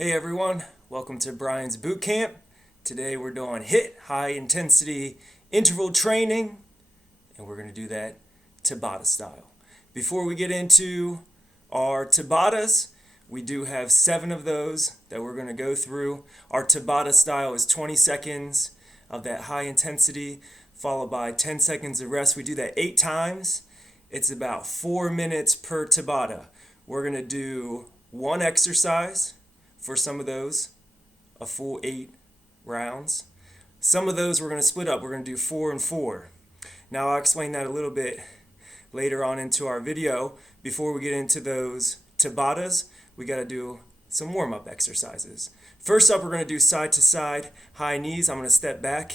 Hey everyone, welcome to Brian's Boot Camp. Today we're doing HIIT, high intensity interval training, and we're going to do that Tabata style. Before we get into our Tabatas, we do have 7 of those that we're going to go through. Our Tabata style is 20 seconds of that high intensity, followed by 10 seconds of rest. We do that 8 times. It's about 4 minutes per Tabata. We're going to do one exercise for some of those, a full 8 rounds. Some of those we're going to split up. We're going to do 4 and 4. Now I'll explain that a little bit later on into our video. Before we get into those Tabatas, we got to do some warm-up exercises. First up, we're going to do side to side high knees. I'm going to step back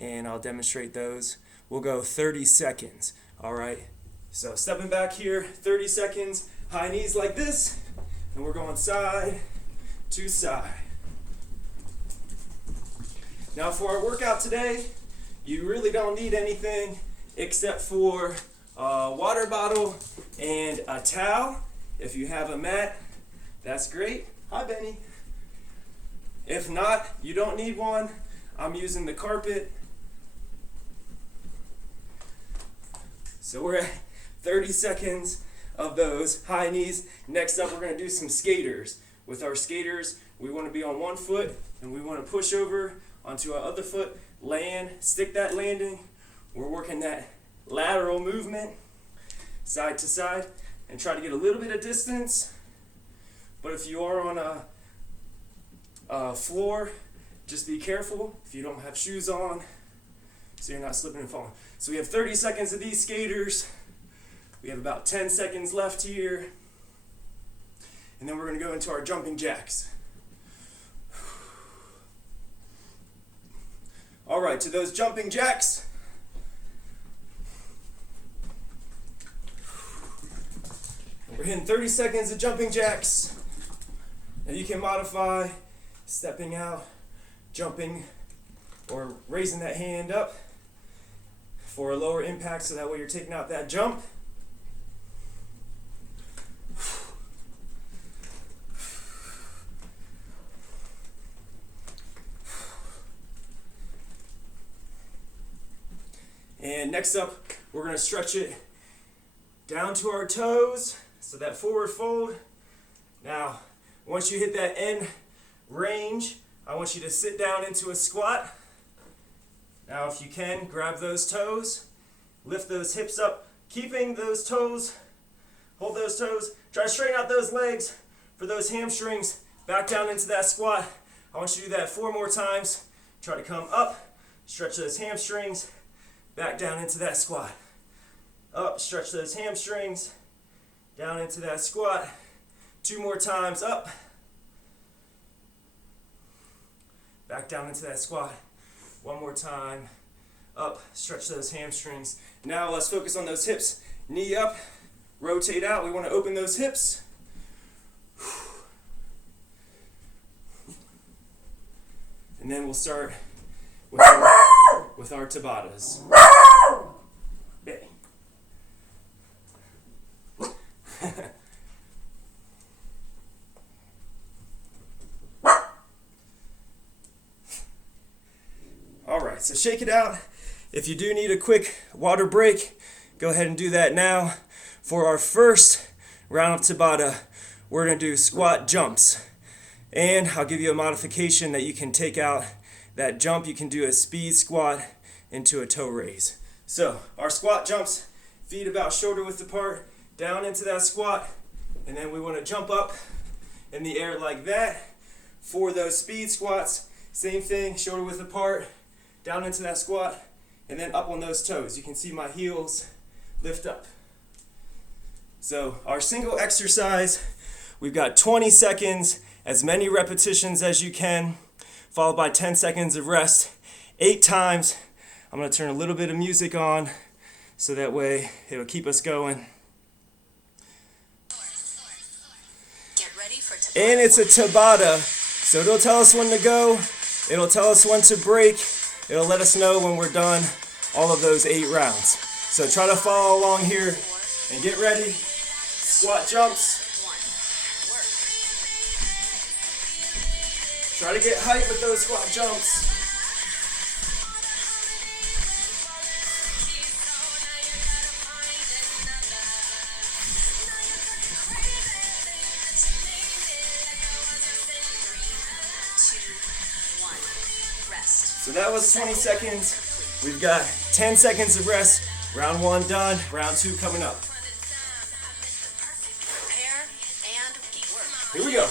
and I'll demonstrate those. We'll go 30 seconds. All right. So stepping back here, 30 seconds, high knees like this, and we're going side to side. Now for our workout today, you really don't need anything except for a water bottle and a towel. If you have a mat, that's great. Hi, Benny. If not, you don't need one. I'm using the carpet. So we're at 30 seconds of those high knees. Next up, we're going to do some skaters. With our skaters, we want to be on one foot and we want to push over onto our other foot, land, stick that landing. We're working that lateral movement, side to side, and try to get a little bit of distance. But if you are on a floor, just be careful if you don't have shoes on so you're not slipping and falling. So we have 30 seconds of these skaters. We have about 10 seconds left here. And then we're going to go into our jumping jacks. All right, to those jumping jacks. We're hitting 30 seconds of jumping jacks. Now you can modify stepping out, jumping, or raising that hand up for a lower impact so that way you're taking out that jump. And next up, we're going to stretch it down to our toes, so that forward fold. Now, once you hit that end range, I want you to sit down into a squat. Now, if you can, grab those toes, lift those hips up, keeping those toes, hold those toes, try to straighten out those legs for those hamstrings, back down into that squat. I want you to do that 4 more times. Try to come up, stretch those hamstrings, back down into that squat. Up, stretch those hamstrings, down into that squat. 2 more times, up, back down into that squat. 1 more time, up, stretch those hamstrings. Now let's focus on those hips. Knee up, rotate out. We want to open those hips. And then we'll start with our Tabatas. Benny. All right, so shake it out. If you do need a quick water break, go ahead and do that now. For our first round of Tabata, we're going to do squat jumps. And I'll give you a modification that you can take out that jump. You can do a speed squat into a toe raise. So our squat jumps, feet about shoulder width apart, down into that squat, and then we want to jump up in the air like that. For those speed squats, same thing, shoulder width apart, down into that squat, and then up on those toes. You can see my heels lift up. So our single exercise, we've got 20 seconds, as many repetitions as you can, followed by 10 seconds of rest, 8 times. I'm going to turn a little bit of music on so that way it'll keep us going. Get ready for Tabata. And it's a Tabata, so it'll tell us when to go, it'll tell us when to break, it'll let us know when we're done all of those 8 rounds. So try to follow along here and get ready. Squat jumps. Try to get height with those squat jumps. So that was 20 seconds. We've got 10 seconds of rest. Round 1 done. Round 2 coming up. Prepare and work. Here we go.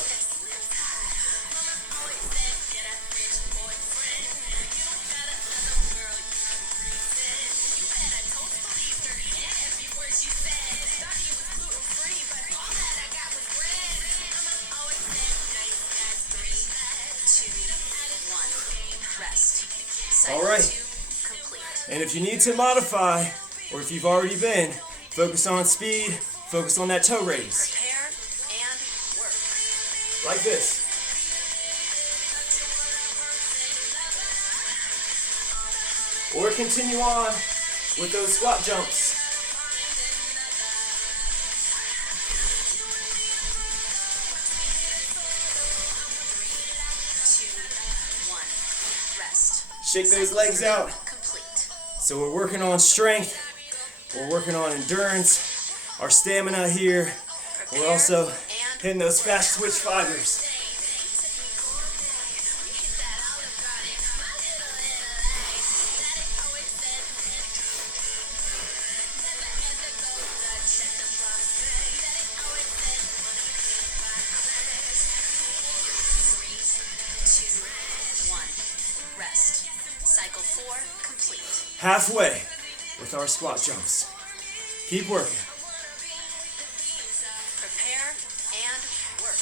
All right. And if you need to modify, or if you've already been, focus on speed, focus on that toe raise. Prepare and work. Like this. Or continue on with those squat jumps. Shake those legs out. So we're working on strength, we're working on endurance, our stamina here. We're also hitting those fast twitch fibers. Cycle 4 complete. Halfway with our squat jumps. Keep working. Prepare and work.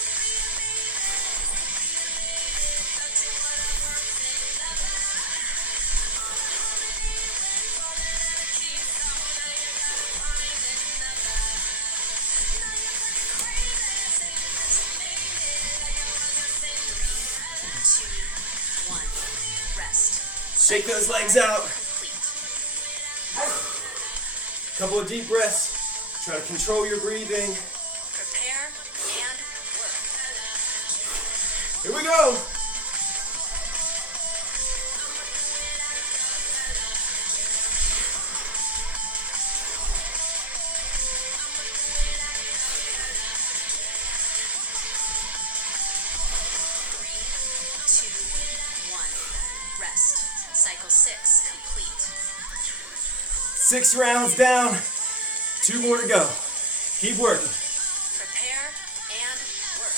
Shake those legs out. Couple of deep breaths. Try to control your breathing. Prepare and work. Here we go. Cycle 6 complete. 6 rounds down. 2 more to go. Keep working. Prepare and work.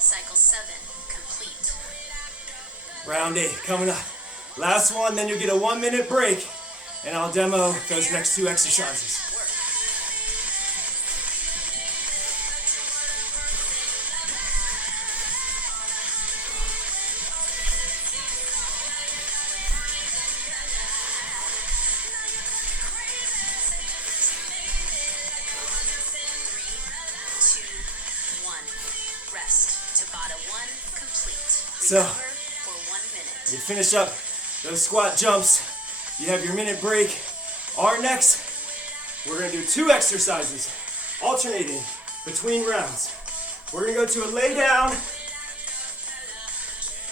Cycle 7 complete. Round 8 coming up. Last one, then you'll get a 1-minute break, and I'll demo those next 2 exercises. Tabata 1 complete. So, for 1 minute. You finish up those squat jumps. You have your minute break. Our next, we're going to do 2 exercises, alternating between rounds. We're going to go to a lay down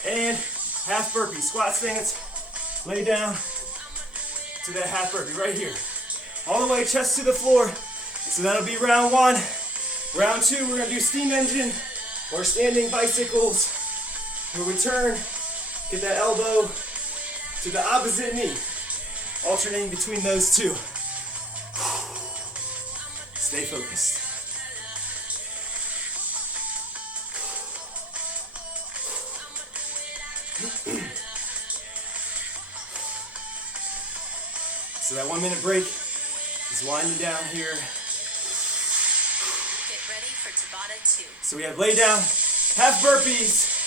and half burpee. Squat stance, lay down to that half burpee right here. All the way chest to the floor. So that'll be round 1. Round 2, we're going to do steam engine or standing bicycles, where we turn, get that elbow to the opposite knee, alternating between those 2. Stay focused. So that 1-minute break is winding down here. Get ready for Tabata 2. So we have lay down, half burpees.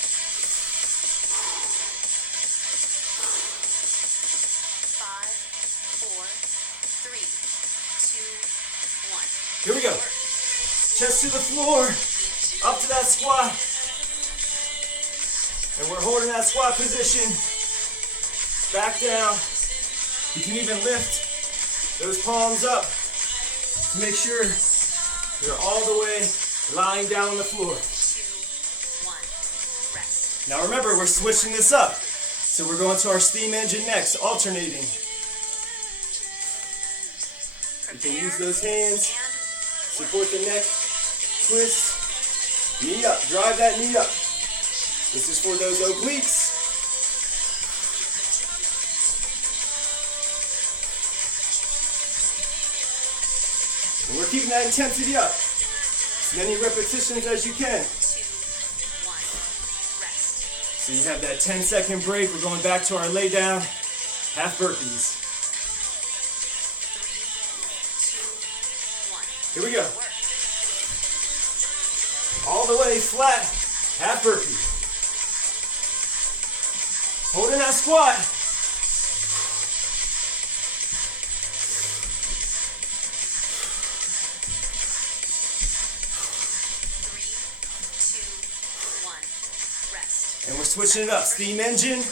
5, 4, 3, 2, 1. Here we go. Chest to the floor. Up to that squat. And we're holding that squat position. Back down. You can even lift those palms up to make sure you're all the way lying down on the floor. 2, 1. Rest. Now remember, we're switching this up. So we're going to our steam engine next, alternating. You can use those hands, support the neck, twist, knee up, drive that knee up. This is for those obliques. And we're keeping that intensity up. As many repetitions as you can. 2, 1. Rest. So you have that 10-second break. We're going back to our lay down, half burpees. 3, 2, 1. Here we go. Work. All the way flat, half burpee. Holding that squat. 3, 2, 1. Rest. And we're switching it up. Steam engine.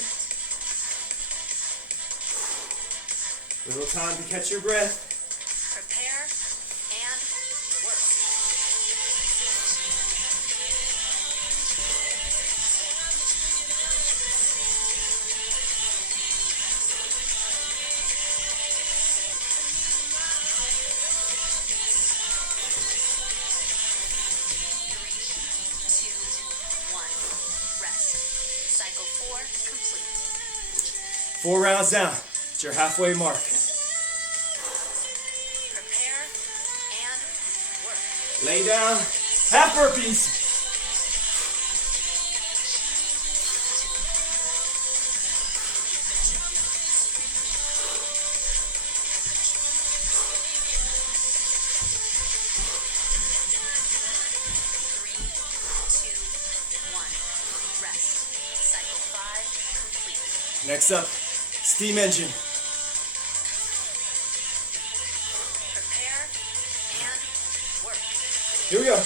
Little time to catch your breath. Prepare and work. Three, 2, 1. Rest. Cycle 4 complete. 4 rounds down. It's your halfway mark. Prepare and work. Lay down, half burpees. Three, 2, 1. Rest. Cycle 5 complete. Next up, steam engine. Prepare and work. Here we go.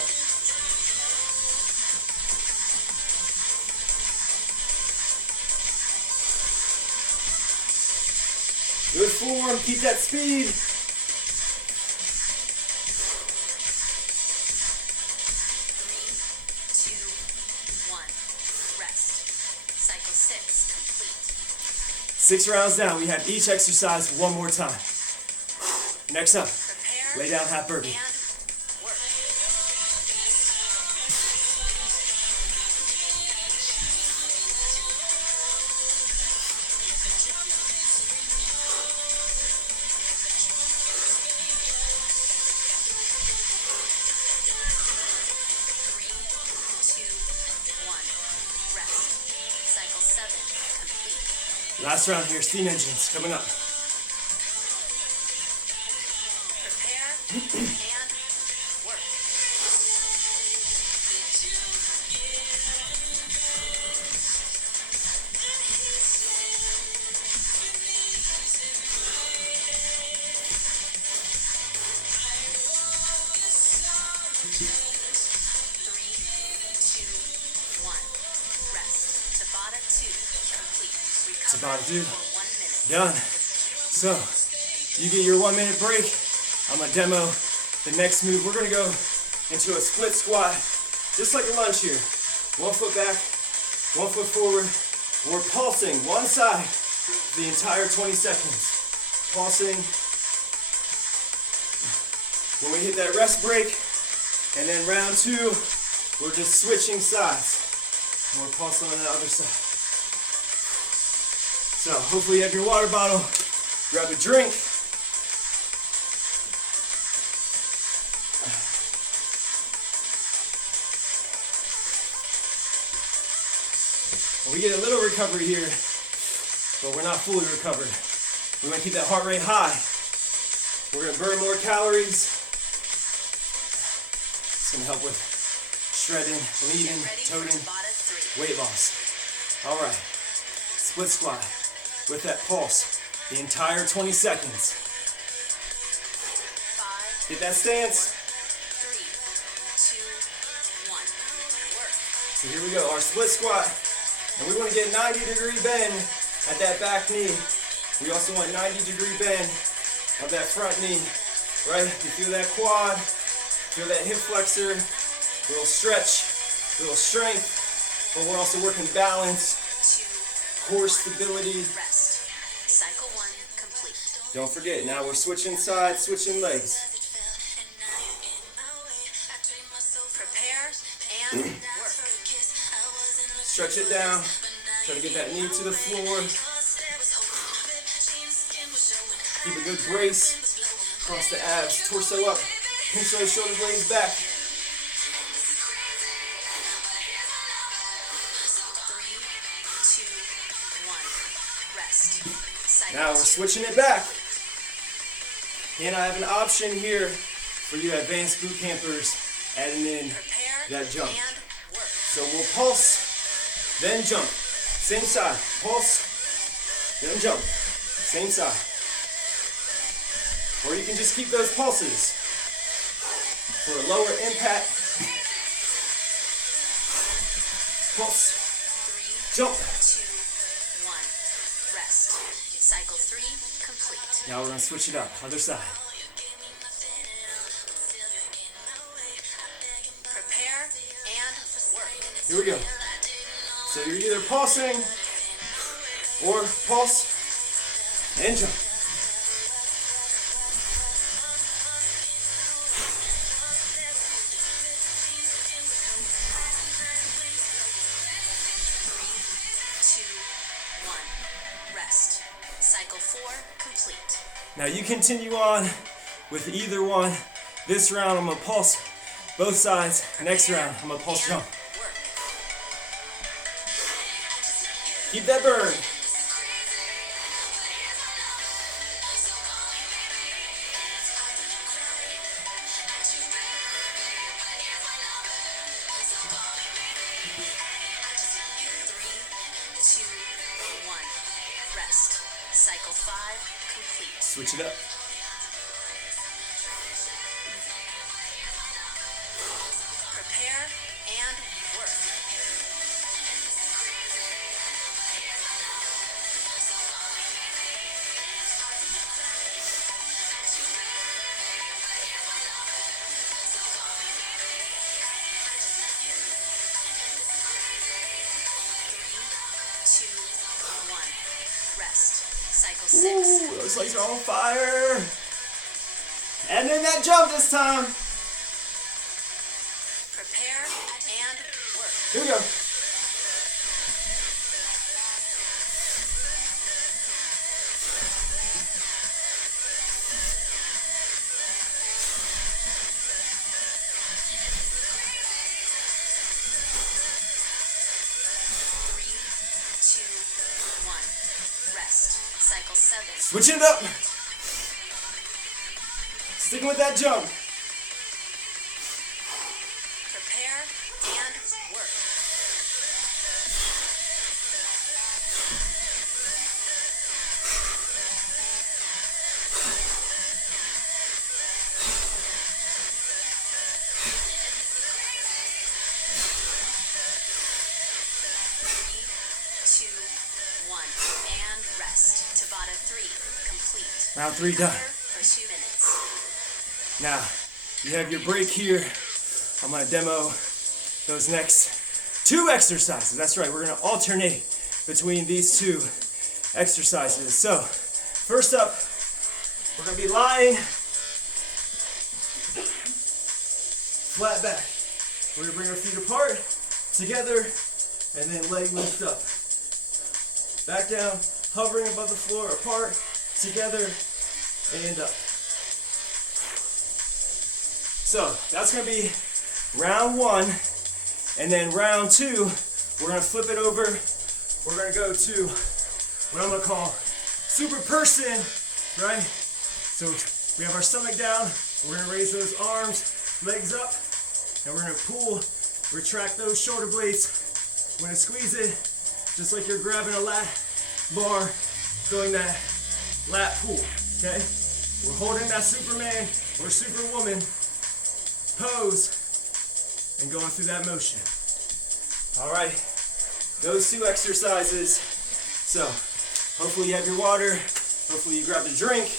Good form, keep that speed. 3, 2, 1. Rest. Cycle 6 complete. 6 rounds down. We have each exercise one more time. Next up, Prepare lay down half burpee. and work. Three, 2, 1. Rest. Cycle 7 complete. Last round here, steam engines coming up. Prepare and work. Three, 2, 1. Rest. Tabata 2 complete. Recover Tabata 2. for 1 minute. Done. So, you get your 1 minute break. I'm gonna demo the next move. We're gonna go into a split squat, just like a lunge here. 1 foot back, 1 foot forward. We're pulsing one side the entire 20 seconds. Pulsing. When we hit that rest break, and then round 2, we're just switching sides. And we're pulsing on the other side. So hopefully you have your water bottle. Grab a drink. We get a little recovery here, but we're not fully recovered. We want to keep that heart rate high. We're going to burn more calories. It's going to help with shredding, leading, Get ready for toting, Tabata 3. weight loss. All right, split squat with that pulse the entire 20 seconds. 5, Get that stance. 3, So here we go, our split squat. And we want to get 90-degree bend at that back knee. We also want 90-degree bend of that front knee, right? You feel that quad, feel that hip flexor, little stretch, little strength, but we're also working balance, core stability. Rest. Cycle 1 complete. Don't forget, now we're switching sides, switching legs. Prepare and work. Stretch it down, try to get that knee to the floor. Keep a good brace across the abs, torso up, pinch those shoulder blades back. 3, 2, 1. Rest. Cycle Now we're 2. switching it back. And I have an option here for you advanced boot campers, adding in Prepare that jump. and work. So we'll pulse, then jump. Same side. Pulse, then jump. Same side. Or you can just keep those pulses for a lower impact. Pulse, 3, jump. 2, 1. Rest. Cycle 3 complete. Now we're gonna switch it up. Other side. Prepare and work. Here we go. So you're either pulsing or pulse and jump. Rest. Cycle 4 complete. Now you continue on with either one. This round I'm gonna pulse both sides. Next round I'm gonna pulse And jump. work. Keep that burn. Three, two, one. Rest. Cycle 5 complete. Switch it up. Prepare and work. Three, two, one. Rest. Cycle 6 Ooh, those legs are on fire. And then that jump this time. Prepare and work. Here we go. Three, two, one. Rest. Cycle 7 Switch it up. Sticking with that jump. Prepare and work. Three, two, one, and rest. Tabata 3 complete. Round 3 done. Recover for 2 minutes. Now, you have your break here. I'm gonna demo those next 2 exercises. That's right, we're gonna alternate between these 2 exercises. So, first up, we're gonna be lying flat back. We're gonna bring our feet apart, together, and then leg lift up. Back down, hovering above the floor, apart, together, and up. So that's gonna be round 1, and then round 2, we're gonna flip it over. We're gonna go to what I'm gonna call super person, right? So we have our stomach down, we're gonna raise those arms, legs up, and we're gonna pull, retract those shoulder blades. We're gonna squeeze it, just like you're grabbing a lat bar, doing that lat pull, okay? We're holding that Superman or Superwoman pose and going through that motion. All right, those 2 exercises. So hopefully you have your water. Hopefully you grabbed a drink.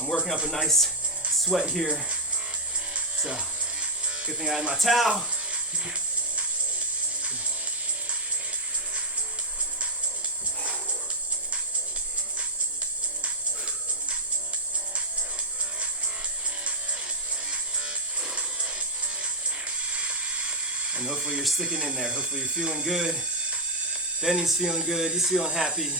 I'm working up a nice sweat here. So good thing I had my towel. And hopefully you're sticking in there. Hopefully you're feeling good. Benny's feeling good. He's feeling happy.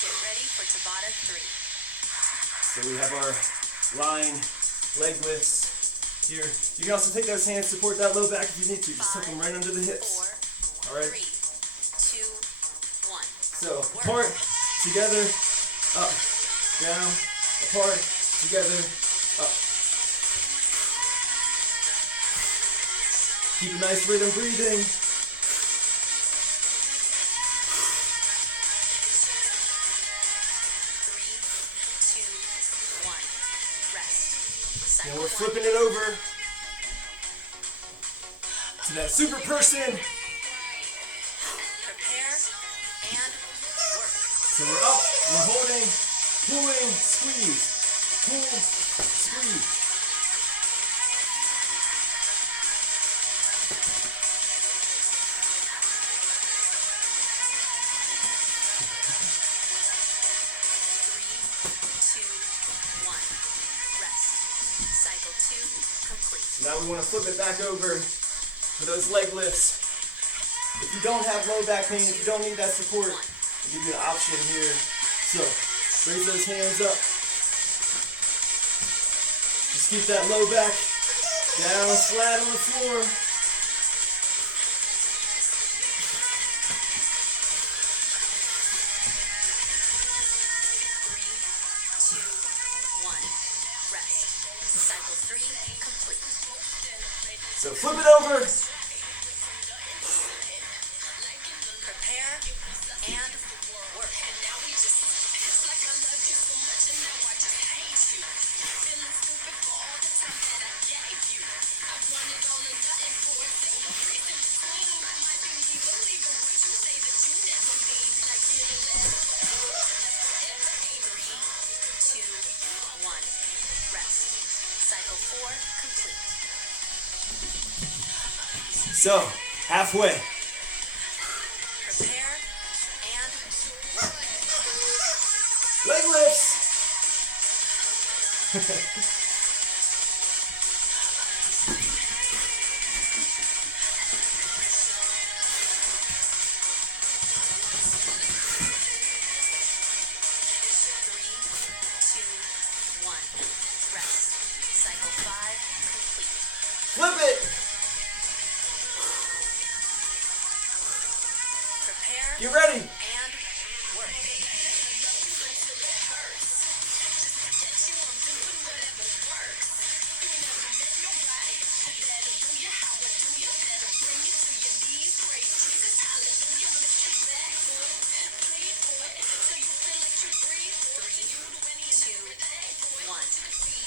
Get ready for Tabata 3. So we have our lying leg lifts here. You can also take those hands, support that low back if you need to. Just tuck them right under the hips. 4, All right. 3, 2, 1. So apart, together, up, down, apart, together, up. Keep a nice rhythm breathing. 3, 2, 1. Rest. Now Cycle we're 1. flipping it over to that super person. Prepare and work. So we're up, we're holding, pulling, squeeze, pull, squeeze. Cycle 2 complete. Now we want to flip it back over for those leg lifts. If you don't have low back pain, if you don't need that support, I'll give you an option here. So raise those hands up. Just keep that low back down flat on the floor. Cycle 3 complete. So flip it over. Prepare and work. Cycle 4 complete. So halfway. Prepare and work. Leg lifts. Cycle 5 complete. Flip it. Prepare Get ready. and work.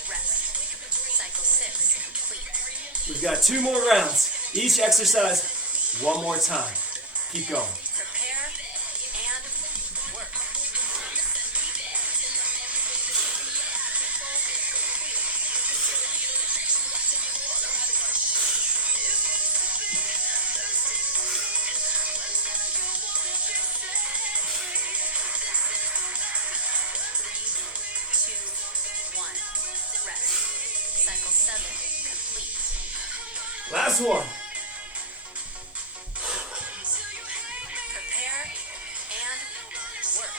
Rest. Cycle 6 complete. We've got 2 more rounds. Each exercise, 1 more time. Keep going. Prepare and work. Rest. Cycle 7 complete. Last one. Prepare and work.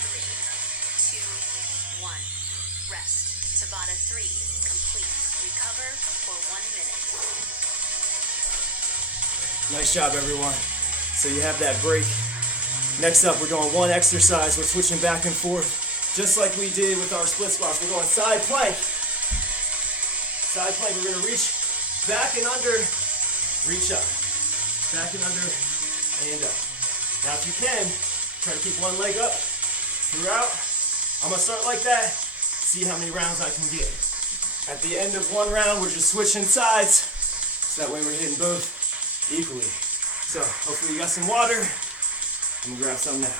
Three, two, one. Rest. Tabata 3 complete. Recover for 1 minute. Nice job, everyone. so you have that break. Next up, we're doing one exercise. We're switching back and forth, just like we did with our split squats. We're going side plank. Side plank, we're gonna reach back and under, reach up. Back and under, and up. Now if you can, try to keep one leg up throughout. I'm gonna start like that, see how many rounds I can get. At the end of one round, we're just switching sides, so that way we're hitting both equally. So hopefully you got some water. I'm gonna grab some now.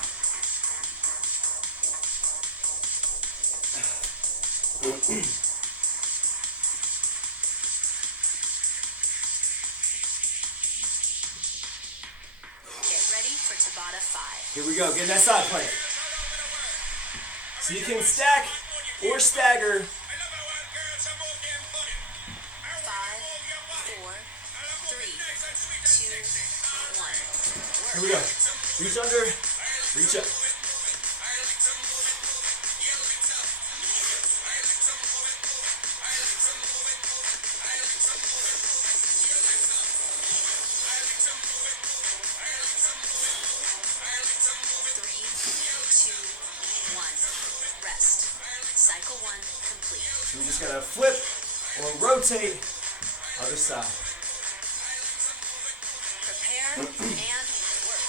Tabata 5. Here we go, get in that side plank. So you can stack or stagger. 5, 4, 3, 2, 1. Here we go. Reach under, reach up. Cycle 1 complete. So we're just gonna flip or rotate other side. Prepare and work.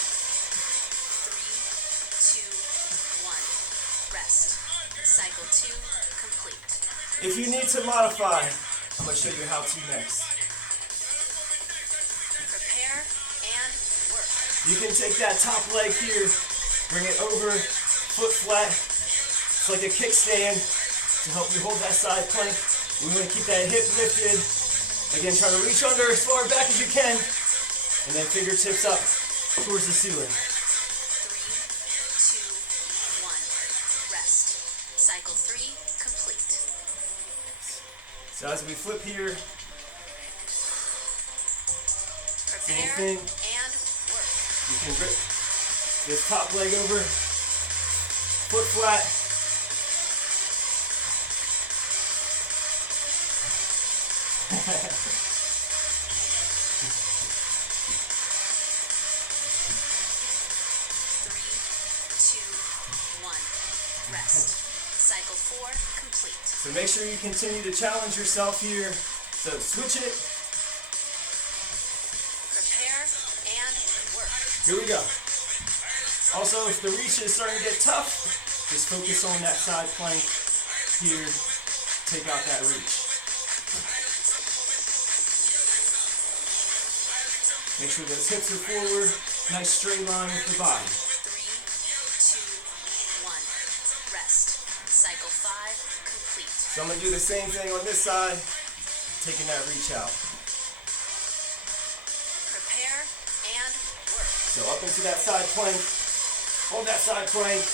3, 2, 1. Rest. Cycle 2 complete. If you need to modify, I'm gonna show you how to next. Prepare and work. You can take that top leg here, bring it over, foot flat. It's like a kickstand to help you hold that side plank. We want to keep that hip lifted. Again, try to reach under as far back as you can, and then fingertips up towards the ceiling. 3, 2, 1. Rest. Cycle 3 complete. So as we flip here, same Prepare thing. and work. You can grip this top leg over, foot flat. Three, two, one. Rest. Cycle 4 complete. So make sure you continue to challenge yourself here. So switch it. Prepare and work. Here we go. Also, if the reach is starting to get tough, just focus on that side plank here. Take out that reach. Make sure those hips are forward. Nice straight line with the body. 3, 2, 1. Rest. Cycle 5 complete. So I'm going to do the same thing on this side, taking that reach out. Prepare and work. So up into that side plank. Hold that side plank.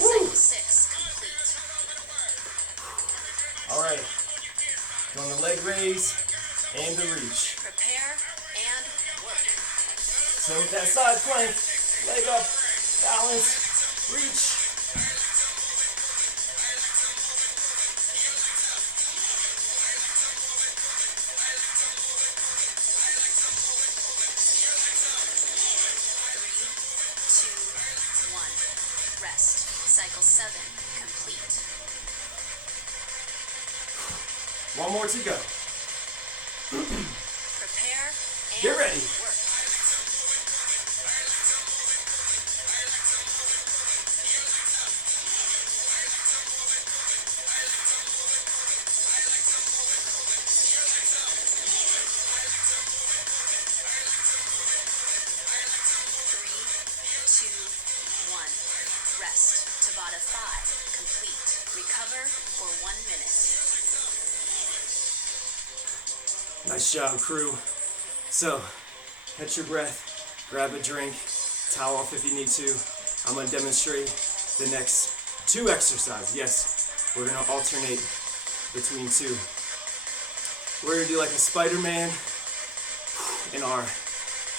Cycle 6 complete. All right. Doing the leg raise and the reach. Prepare and work. So with that side plank, leg up, balance, reach. Rest. Cycle 7 complete. One more to go. Prepare and Get ready. work. Rest. Tabata 5 complete. Recover for 1 minute. Nice job, crew. So catch your breath, grab a drink, towel off if you need to. I'm gonna demonstrate the next 2 exercises. Yes, we're gonna alternate between 2. We're gonna do like a Spider-Man in our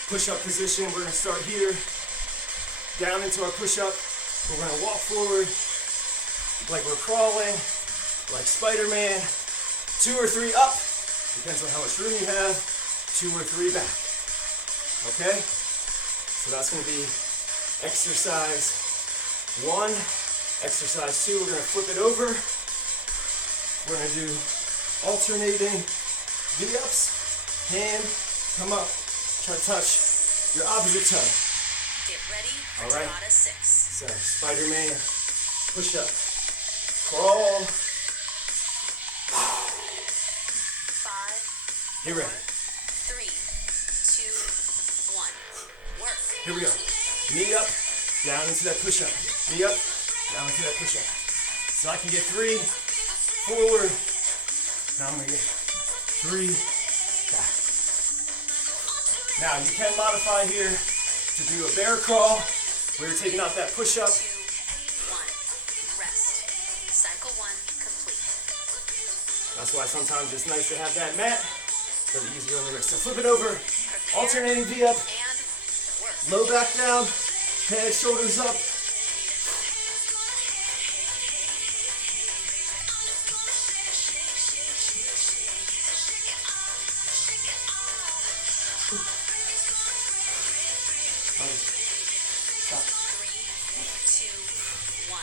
push-up position. We're gonna start here, down into our push-up. We're gonna walk forward like we're crawling, like Spider-Man. 2 or 3 up, depends on how much room you have. 2 or 3 back. Okay? So that's gonna be exercise 1. Exercise 2, we're gonna flip it over. We're gonna do alternating V-ups. Hand, come up, try to touch your opposite toe. Get ready for All right. Tabata 6. So, Spider-Man, push up, crawl. 5, Get ready. 3, 2, 1. Work. Here we go. Knee up, down into that push-up. Knee up, down into that push-up. So I can get 3 forward. Now I'm gonna get 3 back. Now you can modify here to do a bear crawl where you're taking out that push-up. 2, 1. Rest. Cycle 1 complete. That's why sometimes it's nice to have that mat. So it's easier on the wrist. So flip it over, alternating V up, And work. low back down, head, shoulders up. Stop. 3, 2, 1.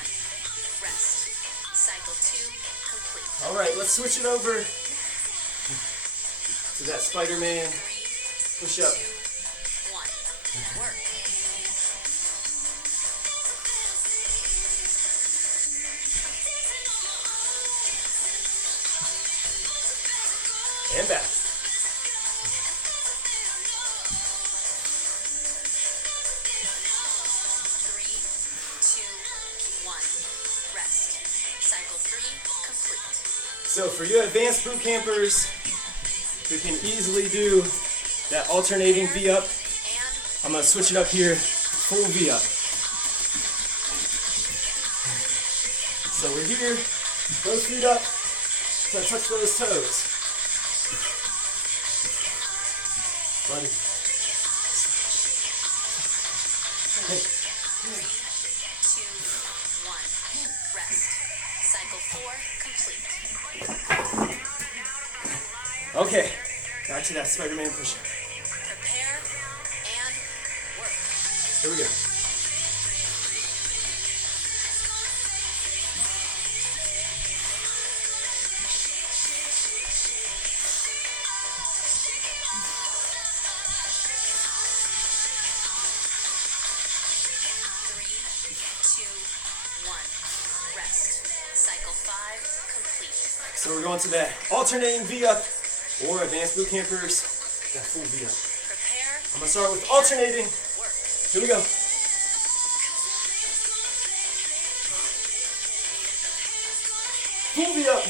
Rest. Cycle 2 complete. All right, let's switch it over to that Spider-Man 3, push up. 2, 1. Work. And back. 3, 2, 1. Rest. Cycle 3 complete. So for you advanced boot campers who can easily do that alternating V up, And I'm gonna switch it up here, full V up. So we're here, both feet up, so touch those toes. Buddy. Hey. 3, 2, 1. Rest. Cycle 4 complete. Okay, back to that Spider-Man push-up. Prepare and work. Here we go. Three, two, one. Rest. Cycle 5 complete. So we're going to that alternating V up, or advanced boot campers, that full V up. Prepare. I'm gonna start with alternating. Work. Here we go. Full V up.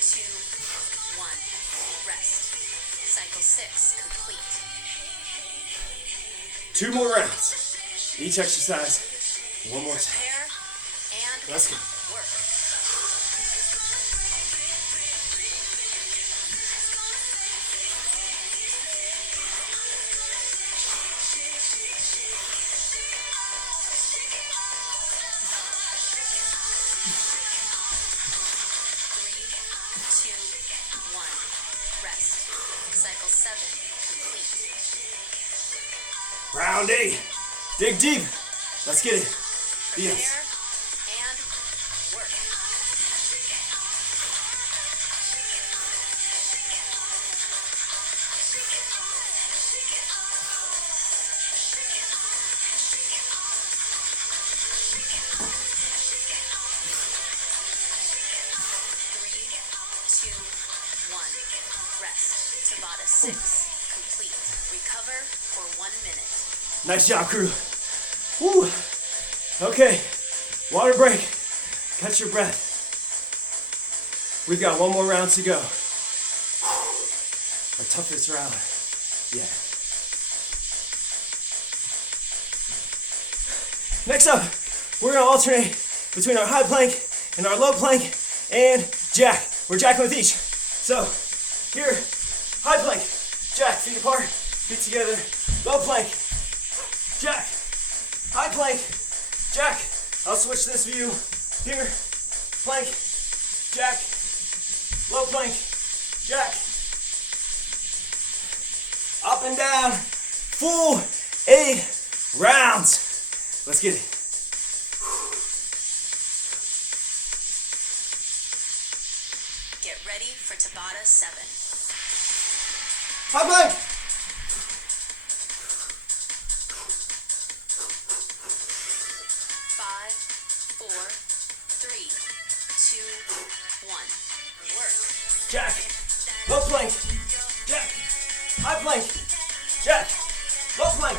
Two, one. Rest. Cycle 6 complete. 2 more rounds. Each exercise, 1 more time. Prepare and Let's go. work. 2, 1. Rest. Cycle 7 complete. Round 8. Dig deep. Let's get it. Yes. Prepare and work. Three, two, one. Rest. Tabata 6 complete. Recover for 1 minute. Nice job, crew. Woo. Okay. Water break. Catch your breath. We've got one more round to go. Our toughest round. Yeah. Next up, we're gonna alternate between our high plank and our low plank and jack. We're jacking with each. So, here, high plank, jack, feet apart, feet together, low plank, jack, high plank, jack. I'll switch this view. Here, plank, jack, low plank, jack. Up and down, full 8 rounds. Let's get it. Get ready for Tabata 7. High plank. 5, 4, 3, 2, 1. Work. Jack, low plank, jack, high plank, jack, low plank,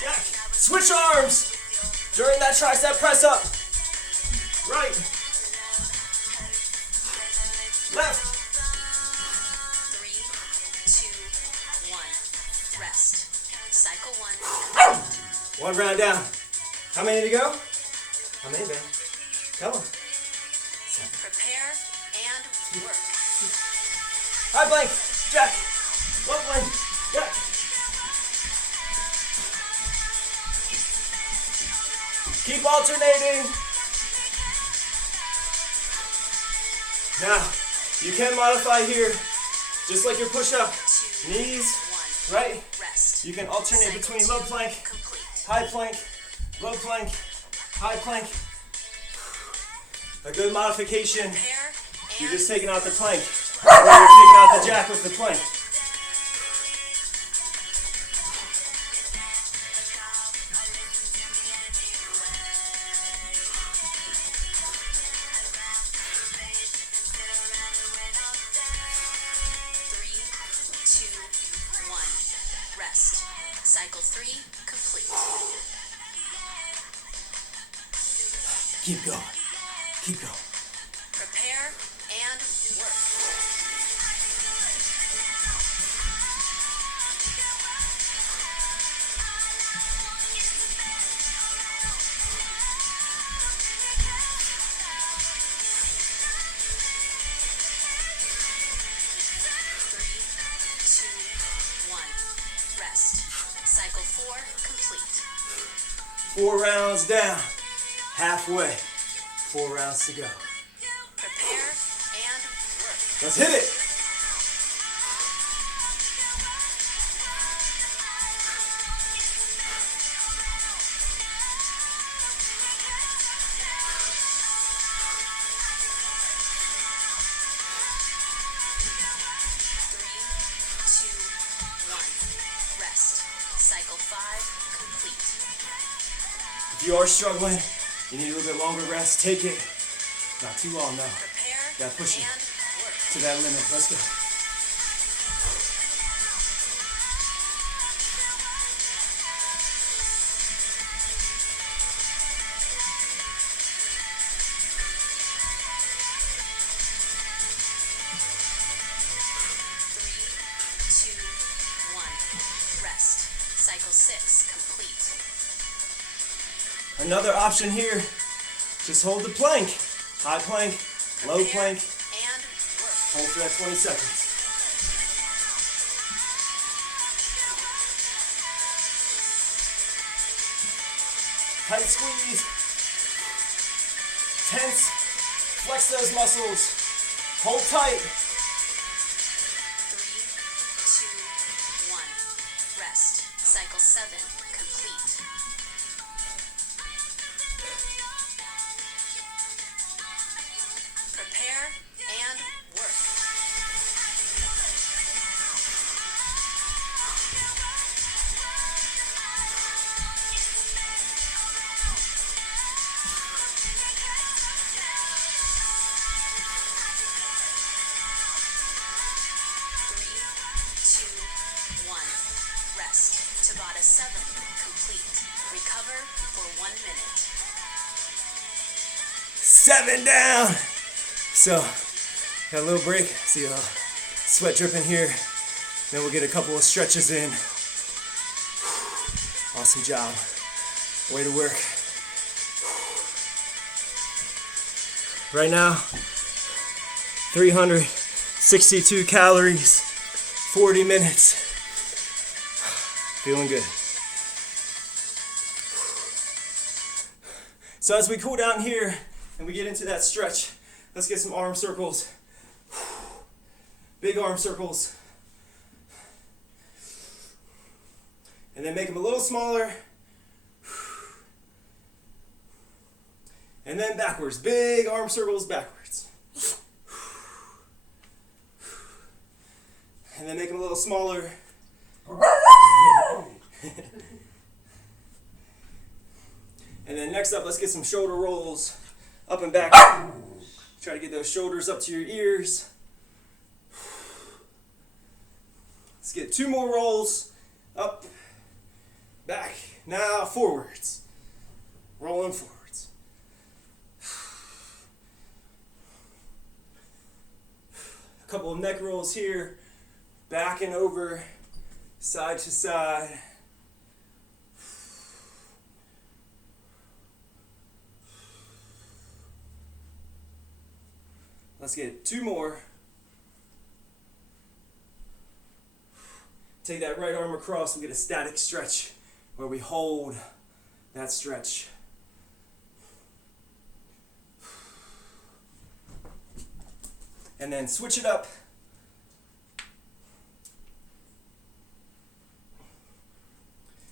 jack. Switch arms during that tricep press up. Right, left. 3, 2, 1. Rest. Cycle 1. One round down. How many to go? How many, man? Tell them. Prepare and work. High plank, jack, low plank, jack. Keep alternating. Now, you can modify here, just like your push-up. 2, Knees, 1. right? Rest. You can alternate Cycle between 2 low plank, complete. high plank, low plank, high plank. A good modification, Prepare and you're just taking out the plank, or you're taking out the jack with the plank. Three, two, one. Rest. Cycle 3 complete. Keep going, keep going. Prepare and work. Three, two, one. Rest. Cycle 4 complete. 4 rounds down, halfway. 4 rounds to go. Prepare and work. Let's hit it. Three, two, one. Rest. Cycle 5 complete. If you are struggling, you need a little bit longer rest, take it. Not too long though. Prepare Yeah, push it. and work. To that limit. Let's go. Three, two, one. Rest. Cycle 6 complete. Another option here. Just hold the plank. High plank, low Prepare plank. and work. Hold for that 20 seconds. Tight squeeze. Tense. Flex those muscles. Hold tight. 3, 2, 1. Rest. Cycle 7 complete. Prepare and work. Three, two, one. Rest. Tabata 7 complete. Recover for 1 minute. 7 down. So, got a little break. See a little sweat dripping here. Then we'll get a couple of stretches in. Awesome job. Way to work. Right now, 362 calories, 40 minutes. Feeling good. So as we cool down here and we get into that stretch, let's get some arm circles. Big arm circles. And then make them a little smaller. And then backwards. Big arm circles backwards. And then make them a little smaller. And then next up, let's get some shoulder rolls. Up and back. Try to get those shoulders up to your ears. Let's get 2 more rolls. Up, back. Now forwards. Rolling forwards. A couple of neck rolls here. Back and over, side to side. Let's get 2 more. Take that right arm across and get a static stretch where we hold that stretch. And then switch it up.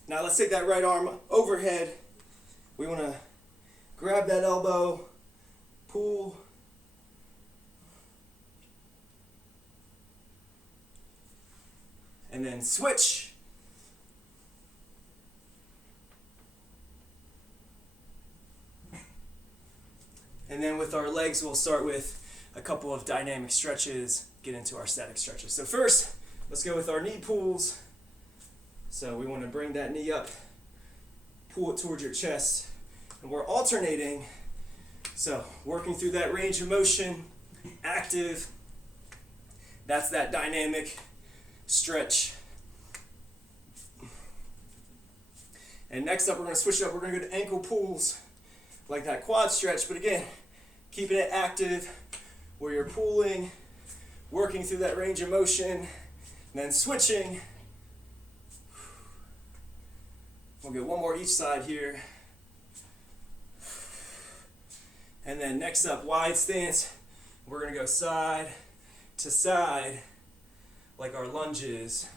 Now let's take that right arm overhead. We want to grab that elbow, pull, and then switch. And then with our legs, we'll start with a couple of dynamic stretches, get into our static stretches. So first, let's go with our knee pulls. So we want to bring that knee up, pull it towards your chest, and we're alternating. So working through that range of motion, active. That's that dynamic stretch. And next up, we're going to switch it up. We're going to go to ankle pulls, like that quad stretch, but again, keeping it active where you're pulling, working through that range of motion, and then switching. We'll get 1 more each side here. And then next up, wide stance. We're going to go side to side, like our lunges,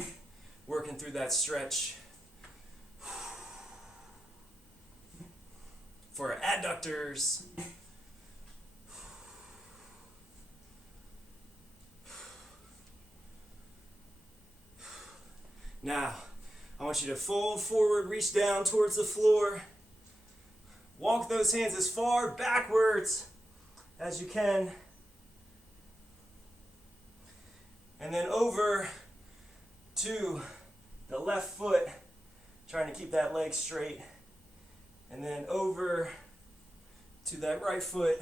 working through that stretch. For our adductors. Now, I want you to fold forward, reach down towards the floor. Walk those hands as far backwards as you can. And then over to the left foot, trying to keep that leg straight. And then over to that right foot.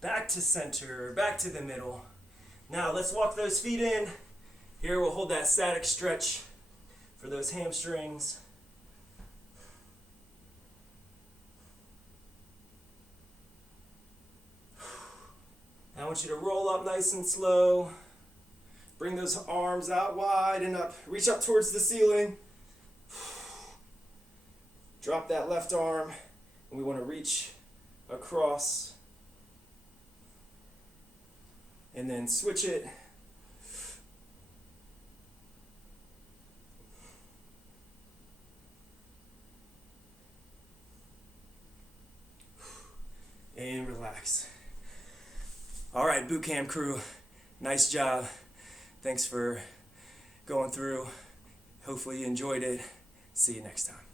Back to center, back to the middle. Now let's walk those feet in. Here we'll hold that static stretch for those hamstrings. I want you to roll up nice and slow. Bring those arms out wide and up. Reach up towards the ceiling. Drop that left arm, and we want to reach across. And then switch it. And relax. All right, boot camp crew, nice job. Thanks for going through. Hopefully you enjoyed it. See you next time.